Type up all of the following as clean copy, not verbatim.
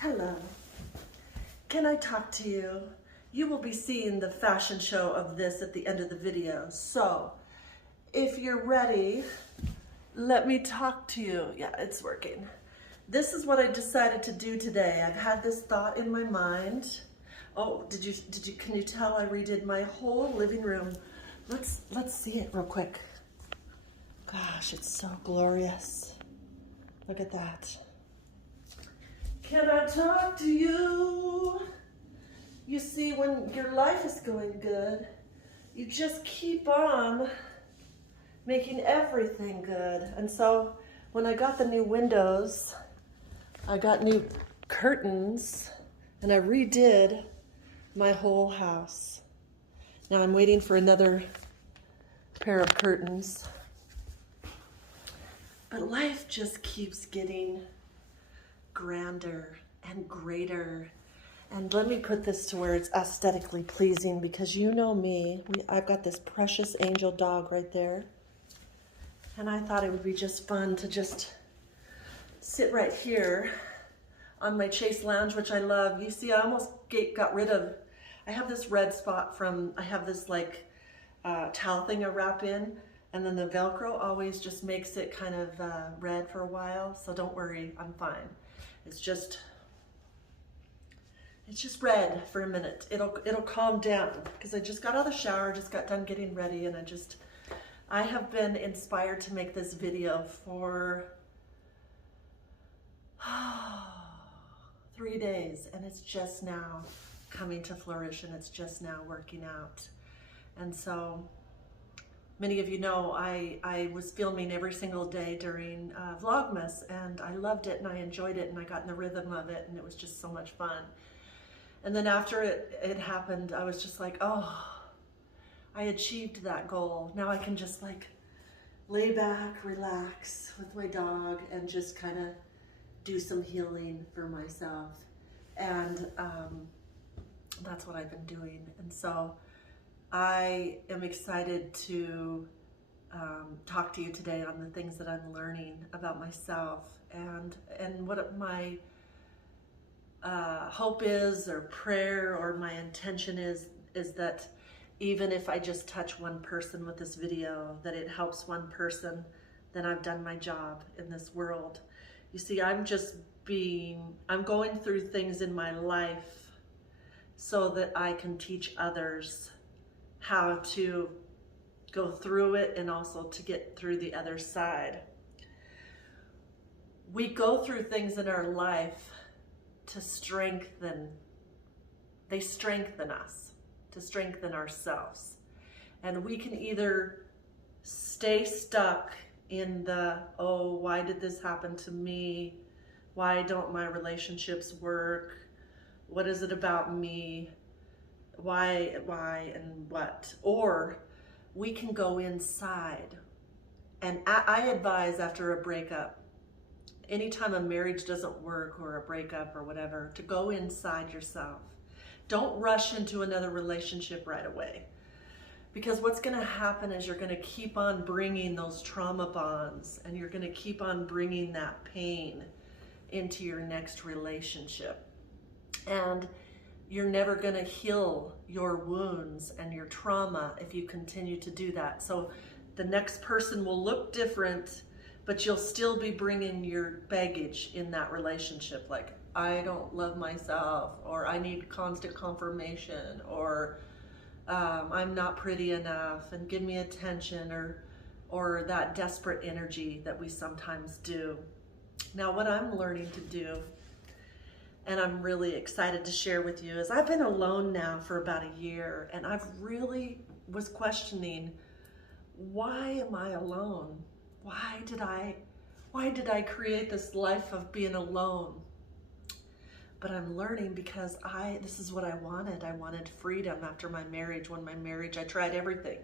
Hello. Can I talk to you? You will be seeing the fashion show of this at the end of the video. So, if you're ready, let me talk to you. Yeah, it's working. This is what I decided to do today. I've had this thought in my mind. Oh, can you tell I redid my whole living room? Let's see it real quick. Gosh, it's so glorious. Look at that. Can I talk to you? You see, when your life is going good, you just keep on making everything good. And so when I got the new windows, I got new curtains, and I redid my whole house. Now I'm waiting for another pair of curtains. But life just keeps getting grander and greater. And let me put this to where it's aesthetically pleasing, because you know me, I've got this precious angel dog right there. And I thought it would be just fun to just sit right here on my Chase Lounge, which I love. You see, I almost got rid of, I have this red spot from, I have this like towel thing I wrap in, and then the Velcro always just makes it kind of red for a while. So don't worry, I'm fine. It's just red for a minute. It'll calm down, because I just got out of the shower, just got done getting ready, and I have been inspired to make this video for 3 days, and it's just now coming to fruition. It's just now working out. And so many of you know I was filming every single day during Vlogmas, and I loved it and I enjoyed it and I got in the rhythm of it, and it was just so much fun. And then after it happened, I was just like, oh, I achieved that goal. Now I can just like lay back, relax with my dog, and just kind of do some healing for myself. And that's what I've been doing. And so I am excited to talk to you today on the things that I'm learning about myself, and what my hope is, or prayer, or my intention is that even if I just touch one person with this video, that it helps one person, then I've done my job in this world. You see, I'm going through things in my life so that I can teach others how to go through it, and also to get through the other side. We go through things in our life to strengthen, they strengthen us, to strengthen ourselves. And we can either stay stuck in the, oh, why did this happen to me? Why don't my relationships work? What is it about me? Why and what? Or we can go inside. And I advise, after a breakup, anytime a marriage doesn't work, or a breakup or whatever, to go inside yourself. Don't rush into another relationship right away. Because what's going to happen is you're going to keep on bringing those trauma bonds, and you're going to keep on bringing that pain into your next relationship. And you're never going to heal your wounds and your trauma if you continue to do that. So the next person will look different, but you'll still be bringing your baggage in that relationship. Like, I don't love myself, or I need constant confirmation, or I'm not pretty enough, and give me attention, or that desperate energy that we sometimes do. Now, what I'm learning to do, and I'm really excited to share with you, is I've been alone now for about a year, and I've really was questioning, why am I alone? Why did I create this life of being alone? But I'm learning, because this is what I wanted. I wanted freedom after my marriage. When my marriage, I tried everything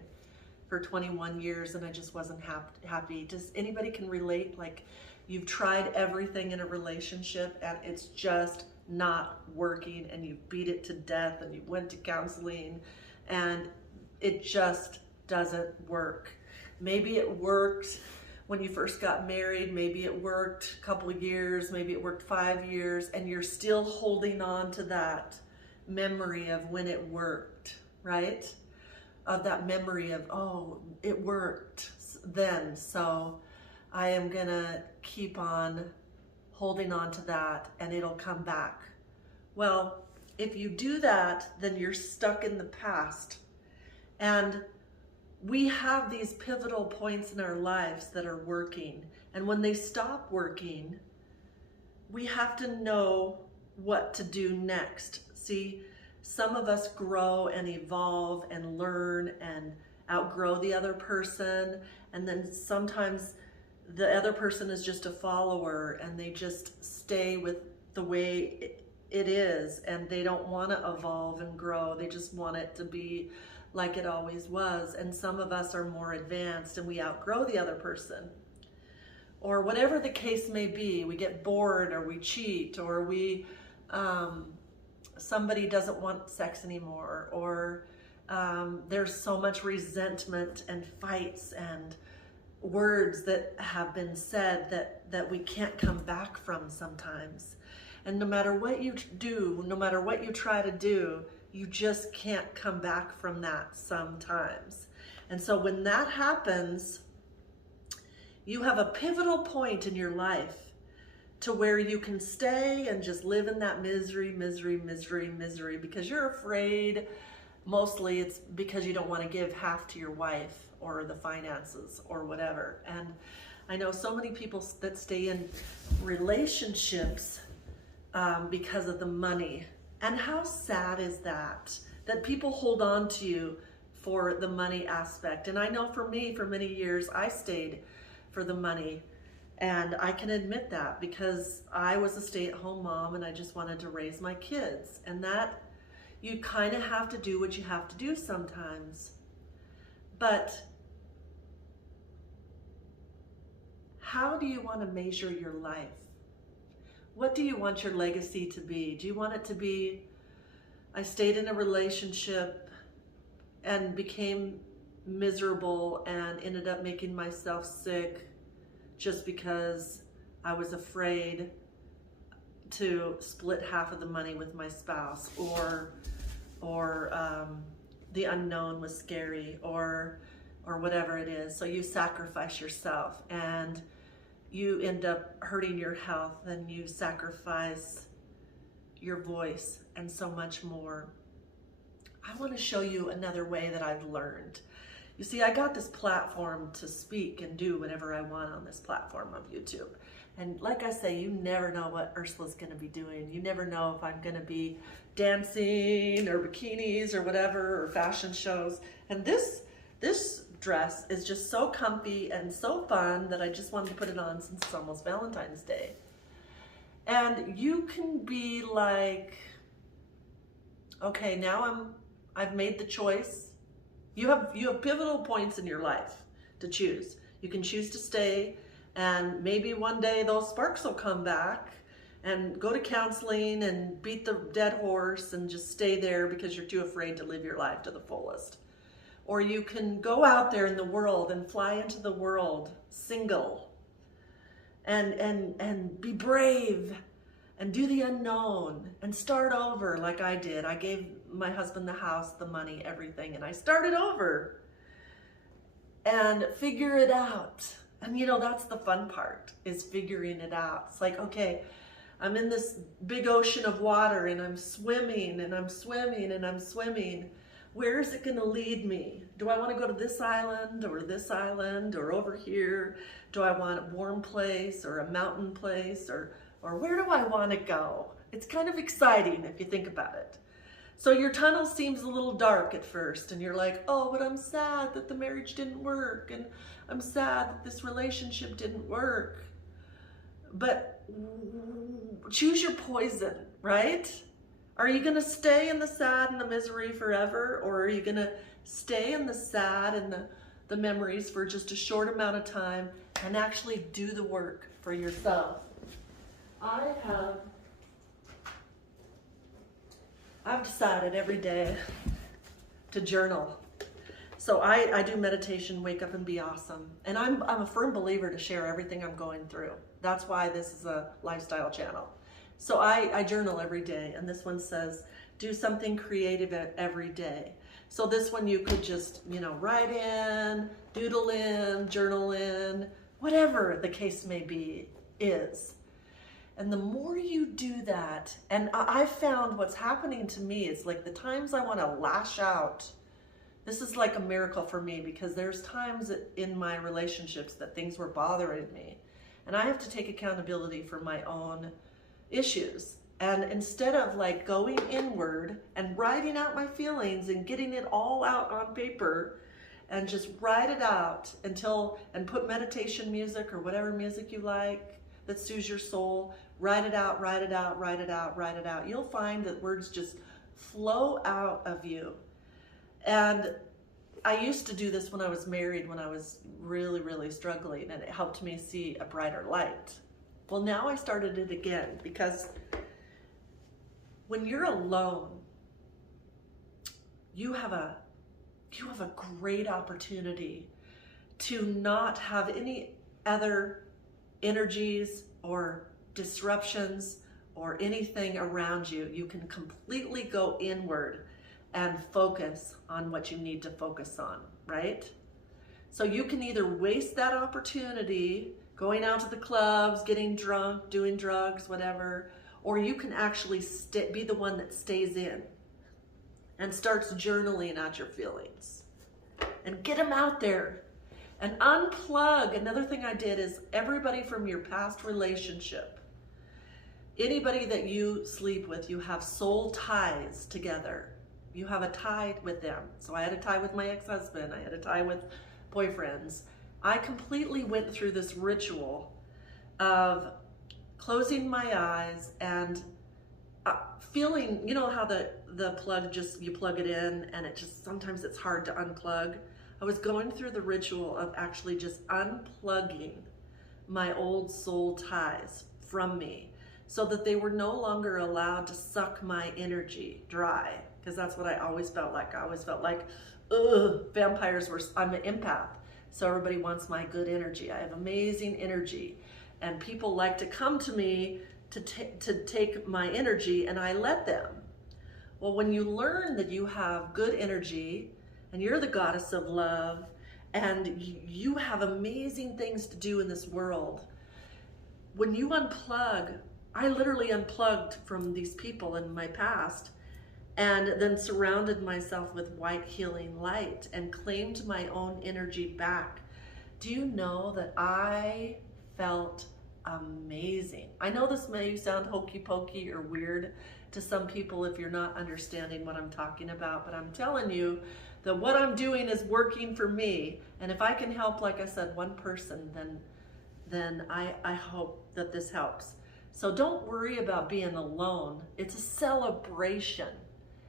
for 21 years and I just wasn't happy. Does anybody can relate? Like, you've tried everything in a relationship and it's just not working, and you beat it to death, and you went to counseling and it just doesn't work. Maybe it worked when you first got married, maybe it worked a couple of years, maybe it worked 5 years, and you're still holding on to that memory of when it worked, right? Of that memory of, oh, it worked then, so I am gonna keep on holding on to that and it'll come back. Well, if you do that, then you're stuck in the past. And we have these pivotal points in our lives that are working. And when they stop working, we have to know what to do next. See, some of us grow and evolve and learn and outgrow the other person. And then sometimes the other person is just a follower and they just stay with the way it is, and they don't want to evolve and grow. They just want it to be like it always was. And some of us are more advanced and we outgrow the other person, or whatever the case may be. We get bored, or we cheat, or we somebody doesn't want sex anymore, or there's so much resentment and fights and words that have been said that we can't come back from sometimes. And no matter what you do, no matter what you try to do, you just can't come back from that sometimes. And so when that happens, you have a pivotal point in your life to where you can stay and just live in that misery, because you're afraid. Mostly it's because you don't want to give half to your wife or the finances or whatever. And I know so many people that stay in relationships because of the money. And how sad is that people hold on to you for the money aspect. And I know for me, for many years, I stayed for the money. And I can admit that because I was a stay-at-home mom and I just wanted to raise my kids. And that, you kind of have to do what you have to do sometimes. But how do you want to measure your life? What do you want your legacy to be? Do you want it to be, I stayed in a relationship and became miserable and ended up making myself sick just because I was afraid to split half of the money with my spouse, or the unknown was scary, or whatever it is. So you sacrifice yourself and you end up hurting your health, and you sacrifice your voice and so much more. I want to show you another way that I've learned. You see, I got this platform to speak and do whatever I want on this platform of YouTube. And like I say, you never know what Ursula's going to be doing. You never know if I'm going to be dancing or bikinis or whatever, or fashion shows. And this dress is just so comfy and so fun that I just wanted to put it on since it's almost Valentine's Day. And you can be like, okay, now I've made the choice. You have pivotal points in your life to choose. You can choose to stay, and maybe one day those sparks will come back, and go to counseling and beat the dead horse and just stay there because you're too afraid to live your life to the fullest. Or you can go out there in the world and fly into the world single and be brave and do the unknown and start over like I did. I gave my husband the house, the money, everything, and I started over and figure it out. And you know, that's the fun part, is figuring it out. It's like, okay, I'm in this big ocean of water and I'm swimming and I'm swimming and I'm swimming. Where is it going to lead me? Do I want to go to this island or over here? Do I want a warm place or a mountain place, or where do I want to go? It's kind of exciting if you think about it. So your tunnel seems a little dark at first, and you're like, oh, but I'm sad that the marriage didn't work, and I'm sad that this relationship didn't work. But choose your poison, right? Are you going to stay in the sad and the misery forever, or are you going to stay in the sad and the memories for just a short amount of time and actually do the work for yourself? I've decided every day to journal. So I do meditation, wake up and be awesome. And I'm a firm believer to share everything I'm going through. That's why this is a lifestyle channel. So I journal every day, and this one says, do something creative every day. So this one you could just, write in, doodle in, journal in, whatever the case may be is. And the more you do that, and I found what's happening to me is like the times I want to lash out, this is like a miracle for me, because there's times in my relationships that things were bothering me, and I have to take accountability for my own issues. And instead of like going inward and writing out my feelings and getting it all out on paper and just write it out and put meditation music or whatever music you like that soothes your soul, write it out, write it out, write it out, write it out. You'll find that words just flow out of you. And I used to do this when I was married, when I was really, really struggling, and it helped me see a brighter light. Well, now I started it again, because when you're alone, you have a great opportunity to not have any other energies or disruptions or anything around you. You can completely go inward and focus on what you need to focus on, right? So you can either waste that opportunity going out to the clubs, getting drunk, doing drugs, whatever, or you can actually be the one that stays in and starts journaling out your feelings and get them out there and unplug. Another thing I did is everybody from your past relationship, anybody that you sleep with, you have soul ties together. You have a tie with them. So I had a tie with my ex-husband. I had a tie with boyfriends. I completely went through this ritual of closing my eyes and feeling, how the plug, just you plug it in and it just, sometimes it's hard to unplug. I was going through the ritual of actually just unplugging my old soul ties from me so that they were no longer allowed to suck my energy dry, because that's what I always felt like. I always felt like, vampires I'm an empath, so everybody wants my good energy. I have amazing energy, and people like to come to me to take my energy, and I let them. Well, when you learn that you have good energy and you're the goddess of love and you have amazing things to do in this world, when you unplug, I literally unplugged from these people in my past and then surrounded myself with white healing light and claimed my own energy back. Do you know that I felt amazing? I know this may sound hokey pokey or weird to some people if you're not understanding what I'm talking about, but I'm telling you that what I'm doing is working for me. And if I can help, like I said, one person, then I hope that this helps. So don't worry about being alone. It's a celebration.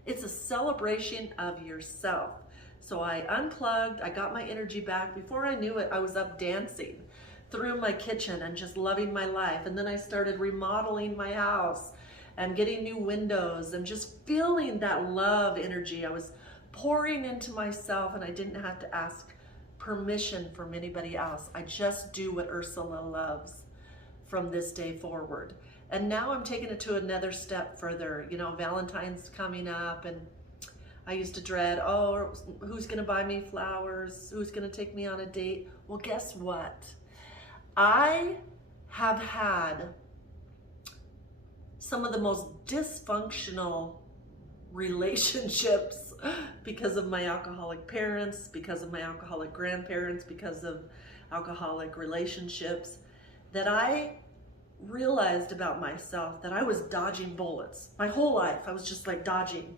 It's a celebration of yourself. So I unplugged, I got my energy back. Before I knew it, I was up dancing through my kitchen and just loving my life. And then I started remodeling my house and getting new windows and just feeling that love energy. I was pouring into myself, and I didn't have to ask permission from anybody else. I just do what Ursula loves from this day forward. And now I'm taking it to another step further. Valentine's coming up, and I used to dread, who's gonna buy me flowers? Who's gonna take me on a date? Well, guess what? I have had some of the most dysfunctional relationships because of my alcoholic parents, because of my alcoholic grandparents, because of alcoholic relationships, that I realized about myself that I was dodging bullets. My whole life, I was just like dodging.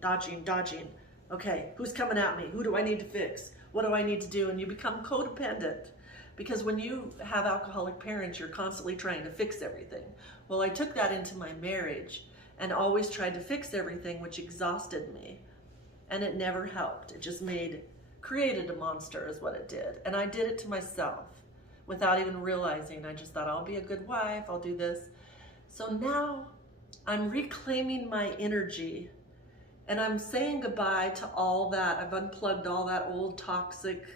Okay, who's coming at me? Who do I need to fix? What do I need to do? And you become codependent, because when you have alcoholic parents, you're constantly trying to fix everything. Well, I took that into my marriage and always tried to fix everything, which exhausted me. And it never helped. It just created a monster is what it did. And I did it to myself without even realizing. I just thought, I'll be a good wife, I'll do this. So now I'm reclaiming my energy And I'm saying goodbye to all that. I've unplugged all that old toxic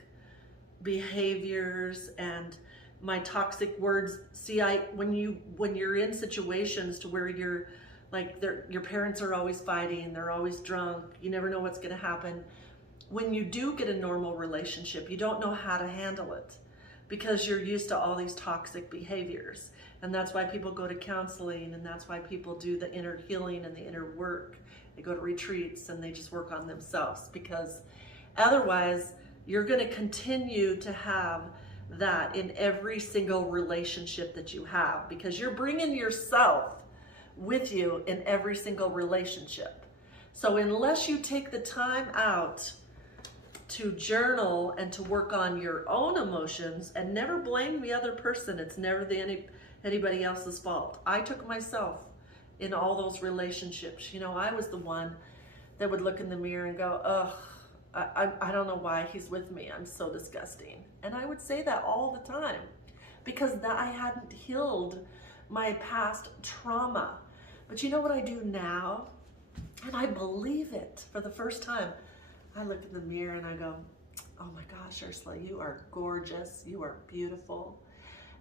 behaviors and my toxic words. See, when you're in situations to where you're like, your parents are always fighting, they're always drunk, you never know what's gonna happen. When you do get a normal relationship, you don't know how to handle it because you're used to all these toxic behaviors. And that's why people go to counseling, and that's why people do the inner healing and the inner work. They go to retreats and they just work on themselves, because otherwise you're gonna continue to have that in every single relationship that you have, because you're bringing yourself with you in every single relationship. So unless you take the time out to journal and to work on your own emotions, and never blame the other person, it's never anybody else's fault. I took myself in all those relationships. You know, I was the one that would look in the mirror and go, ugh, I don't know why he's with me, I'm so disgusting. And I would say that all the time because I hadn't healed my past trauma. But you know what I do now? And I believe it for the first time. I look in the mirror and I go, oh my gosh, Ursula, you are gorgeous, you are beautiful.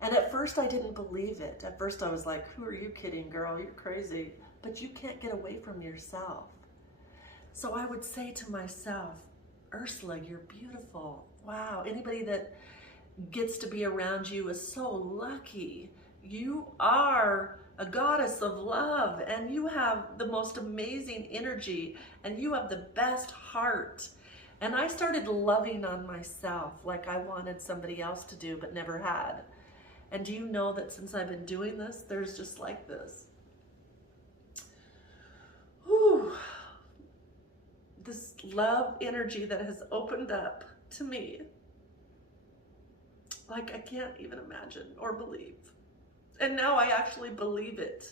And at first I didn't believe it. At first I was like, who are you kidding, girl? You're crazy. But you can't get away from yourself. So I would say to myself, Ursula, you're beautiful. Wow, anybody that gets to be around you is so lucky. You are a goddess of love, and you have the most amazing energy, and you have the best heart. And I started loving on myself like I wanted somebody else to do but never had. And do you know that since I've been doing this, there's just like this, this love energy that has opened up to me like I can't even imagine or believe. And now I actually believe it.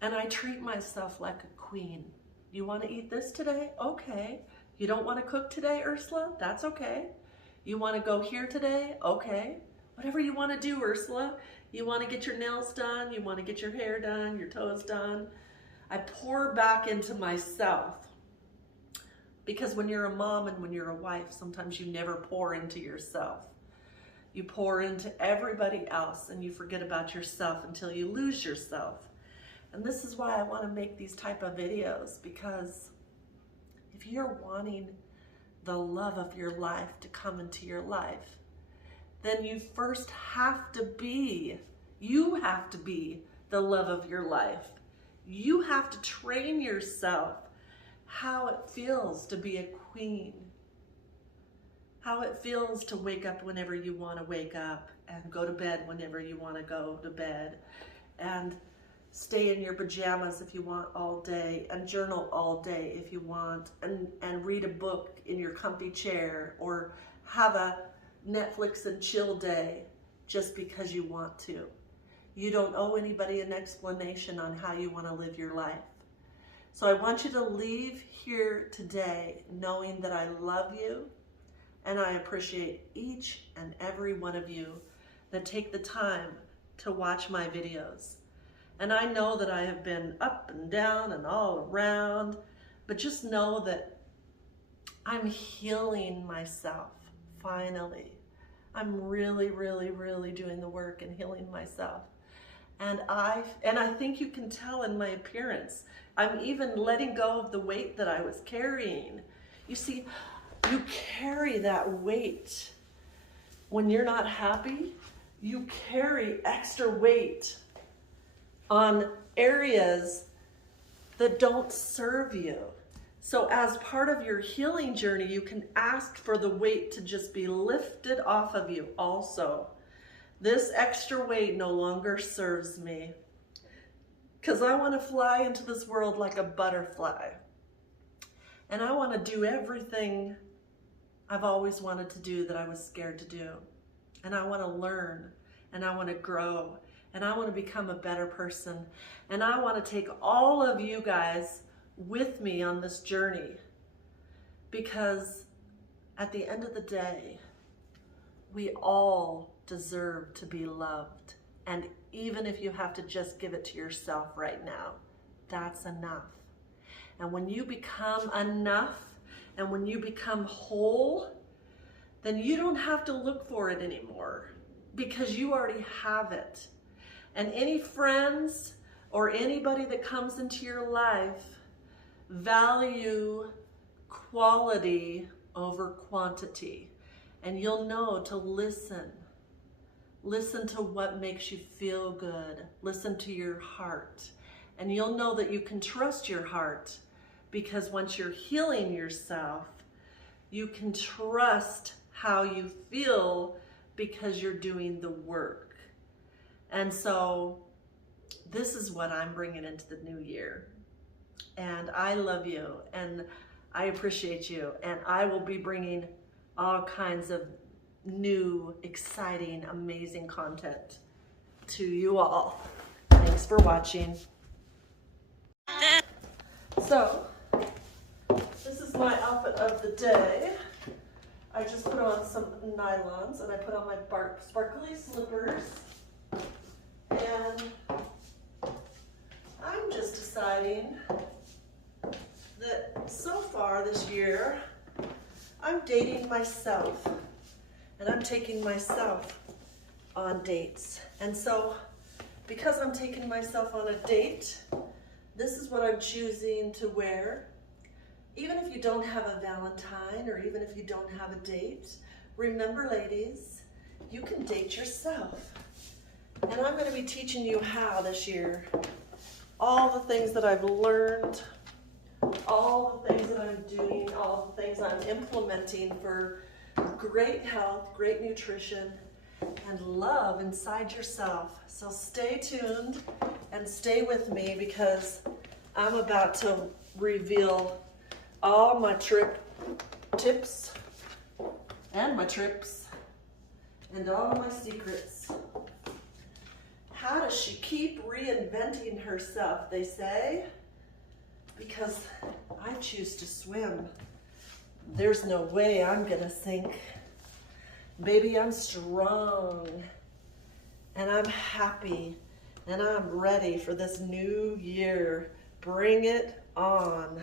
And I treat myself like a queen. You want to eat this today? Okay. You don't want to cook today, Ursula? That's okay. You want to go here today? Okay. Whatever you want to do, Ursula. You want to get your nails done? You want to get your hair done, your toes done? I pour back into myself. Because when you're a mom and when you're a wife, sometimes you never pour into yourself. You pour into everybody else and you forget about yourself until you lose yourself. And this is why I want to make these type of videos, because if you're wanting the love of your life to come into your life, then you first have to be the love of your life. You have to train yourself how it feels to be a queen, how it feels to wake up whenever you want to wake up and go to bed whenever you want to go to bed, and stay in your pajamas if you want all day, and journal all day if you want, and read a book in your comfy chair, or have a Netflix and chill day just because you want to. You don't owe anybody an explanation on how you want to live your life. So I want you to leave here today knowing that I love you, and I appreciate each and every one of you that take the time to watch my videos. And I know that I have been up and down and all around, but just know that I'm healing myself, finally. I'm really, really, really doing the work and healing myself. And I think you can tell in my appearance. I'm even letting go of the weight that I was carrying. You see, you carry that weight. When you're not happy, you carry extra weight on areas that don't serve you. So as part of your healing journey, you can ask for the weight to just be lifted off of you also. This extra weight no longer serves me, because I want to fly into this world like a butterfly. And I want to do everything I've always wanted to do that I was scared to do. And I want to learn, and I want to grow, and I want to become a better person. And I want to take all of you guys with me on this journey, because at the end of the day, we all deserve to be loved. And even if you have to just give it to yourself right now, that's enough. And when you become enough and when you become whole, then you don't have to look for it anymore because you already have it. And any friends or anybody that comes into your life value quality over quantity. And you'll know to listen. Listen to what makes you feel good. Listen to your heart. And you'll know that you can trust your heart because once you're healing yourself, you can trust how you feel because you're doing the work. And so this is what I'm bringing into the new year. And I love you and I appreciate you. And I will be bringing all kinds of new, exciting, amazing content to you all. Thanks for watching. So, this is my outfit of the day. I just put on some nylons and I put on my sparkly slippers. And I'm just deciding that so far this year, I'm dating myself and I'm taking myself on dates. And so because I'm taking myself on a date, this is what I'm choosing to wear. Even if you don't have a Valentine or even if you don't have a date, remember ladies, you can date yourself. And I'm going to be teaching you how this year. All the things that I've learned, all the things that I'm doing, all the things I'm implementing for great health, great nutrition, and love inside yourself. So stay tuned and stay with me because I'm about to reveal all my tips and my trips and all my secrets. How does she keep reinventing herself, they say? Because I choose to swim. There's no way I'm gonna sink. Baby, I'm strong and I'm happy and I'm ready for this new year. Bring it on.